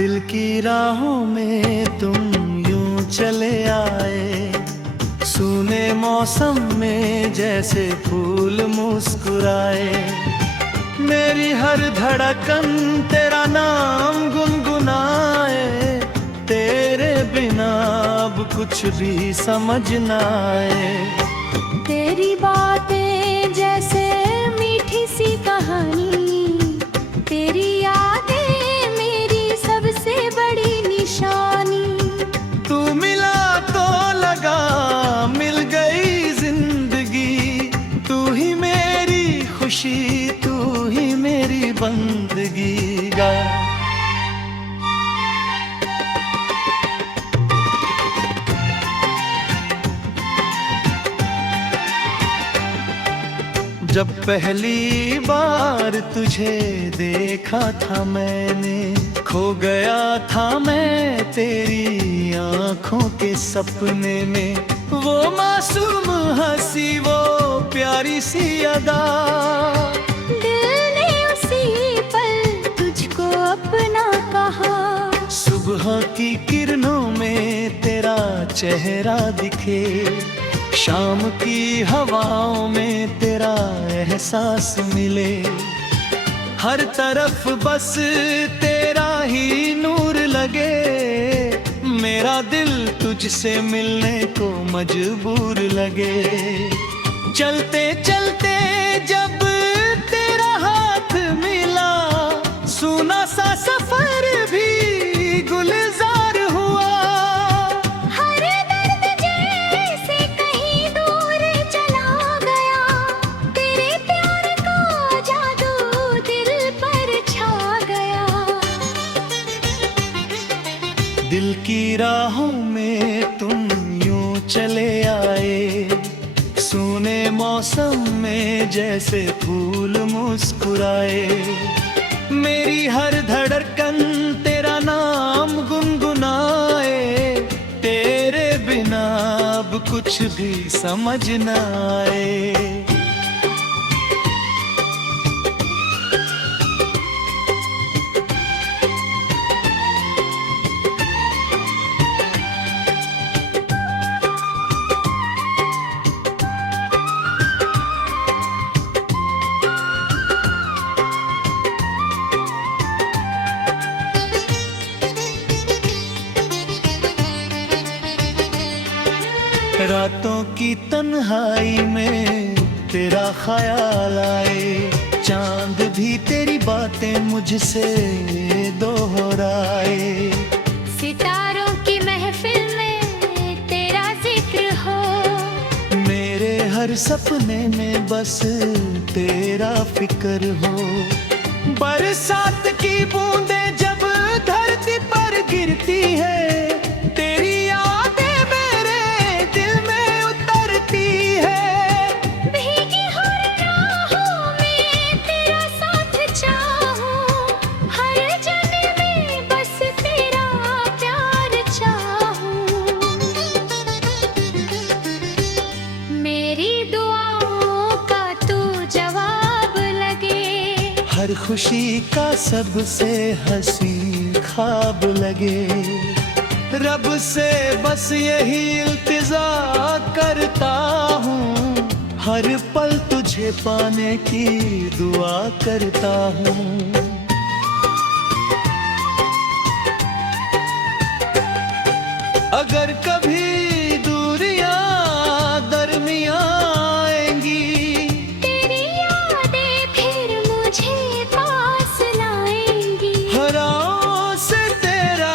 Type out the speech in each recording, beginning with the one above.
दिल की राहों में तुम यूं चले आए, सूने मौसम में जैसे फूल मुस्कुराए। मेरी हर धड़कन तेरा नाम गुनगुनाए, तेरे बिना अब कुछ भी समझ न आए। तेरी बातें जैसे मीठी सी कहानी, तेरी यादें मेरी सबसे बड़ी निशानी। तू मिला तो लगा मिल गई जिंदगी, तू ही मेरी खुशी, तू ही मेरी बंदगी। गा जब पहली बार तुझे देखा था मैंने, खो गया था मैं तेरी आंखों के सपने में। वो मासूम हंसी, वो प्यारी सी अदा, दिल ने उसी पल तुझको अपना कहा। सुबह की किरणों में तेरा चेहरा दिखे, शाम की हवाओं में तेरा एहसास मिले। हर तरफ बस तेरा ही नूर लगे, मेरा दिल तुझसे मिलने को मजबूर लगे। चलते चलते जब तेरा हाथ मिला, सूना सा सफर भी गुलजार हुआ। हर दर्द जैसे कहीं दूर चला गया, तेरे प्यार का जादू दिल पर छा गया। दिल की राहों में तुम यूं चले आए, सूने मौसम में जैसे फूल मुस्कुराए। मेरी हर धड़कन तेरा नाम गुनगुनाए, तेरे बिना अब कुछ भी समझ न आए। रातों की तन्हाई में तेरा ख्याल आए, चांद भी तेरी बातें मुझसे दोहराए। सितारों की महफिल में तेरा जिक्र हो, मेरे हर सपने में बस तेरा फिक्र हो। बरसात की बूंदें जब धरती पर गिरती है, तेरी यादें मेरे दिल में उतरती है। भीगी हर राहों में तेरा साथ चाहूं, हर जन्म में बस तेरा प्यार चाहूं। मेरी दुआओं का तू जवाब लगे, हर खुशी का सबसे हंसी ख्वाब लगे। रब से बस यही इल्तिजा करता हूँ, हर पल तुझे पाने की दुआ करता हूँ। अगर कभी दूरियां दरमियां आएंगी, तेरी यादें फिर मुझे पास लाएंगी। हराओं से तेरा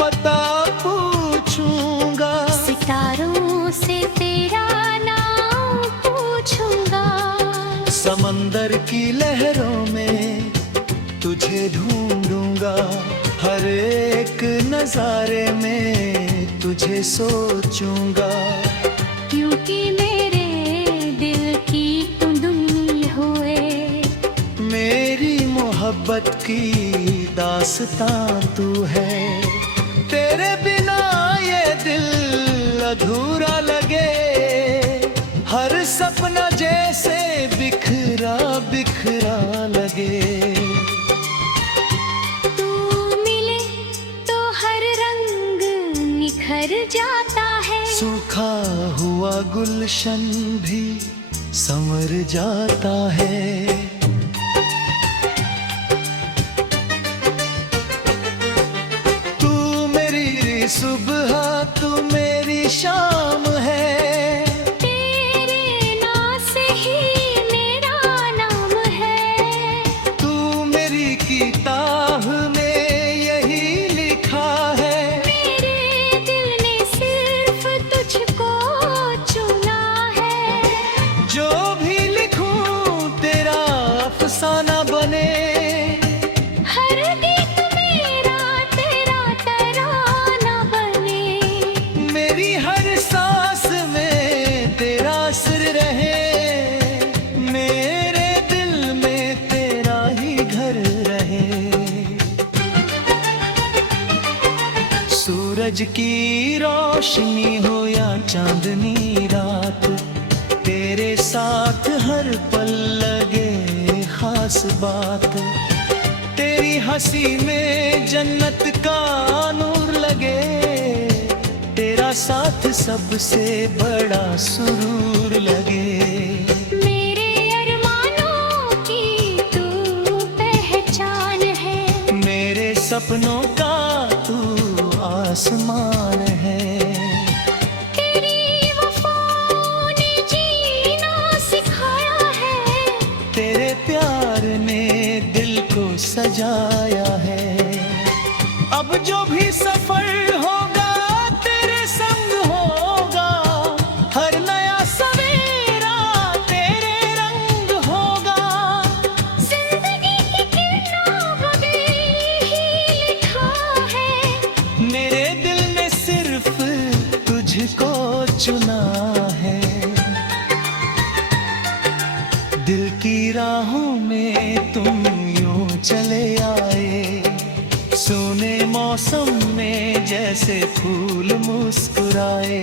पता पूछूंगा, सितारों से तेरा नाम पूछूंगा। समंदर की लहरों में तुझे ढूंढूंगा, हर एक नजारे में तुझे सोचूंगा। क्योंकि मेरे दिल की तू धुनी हुए, मेरी मोहब्बत की दास्तां तू है। तेरे बिना ये दिल अधूरा लगे, हर सपना जैसे बिखरा बिखरा लगे। तू मिले जाता है। सूखा हुआ गुलशन भी संवर जाता है। तू मेरी सुबह, तू मेरी शाम है। तेरे नाम से ही मेरा नाम है। तू मेरी किताब में यही लिखा है। मेरे दिल ने सिर्फ तुझको चुना है। जो भी लिखूं तेरा अफसाना बने। हर गीत मेरा तेरा तराना बने। मेरी हर सांस में तेरा असर रहे। मेरे दिल में तेरा ही घर रहे। सूरज की रोशनी हो या चांदनी रात, तेरे साथ हर पल लगे खास बात। तेरी हंसी में जन्नत का नूर लगे। तेरा साथ सबसे बड़ा सुरूर लगे। मेरे अरमानों की तू पहचान है। मेरे सपनों का तू आसमान है। तेरी वफा ने जीना सिखाया है। तेरे प्यार ने दिल को सजाया है। अब जो भी सफर होगा तेरे संग होगा। हर नया सवेरा तेरे रंग होगा। जिंदगी की किताब में ही लिखा है। मेरे दिल ने सिर्फ तुझको चुना है। दिल की राहों में तुम यूं चले आए। सोने मौसम में जैसे फूल मुस्कुराए।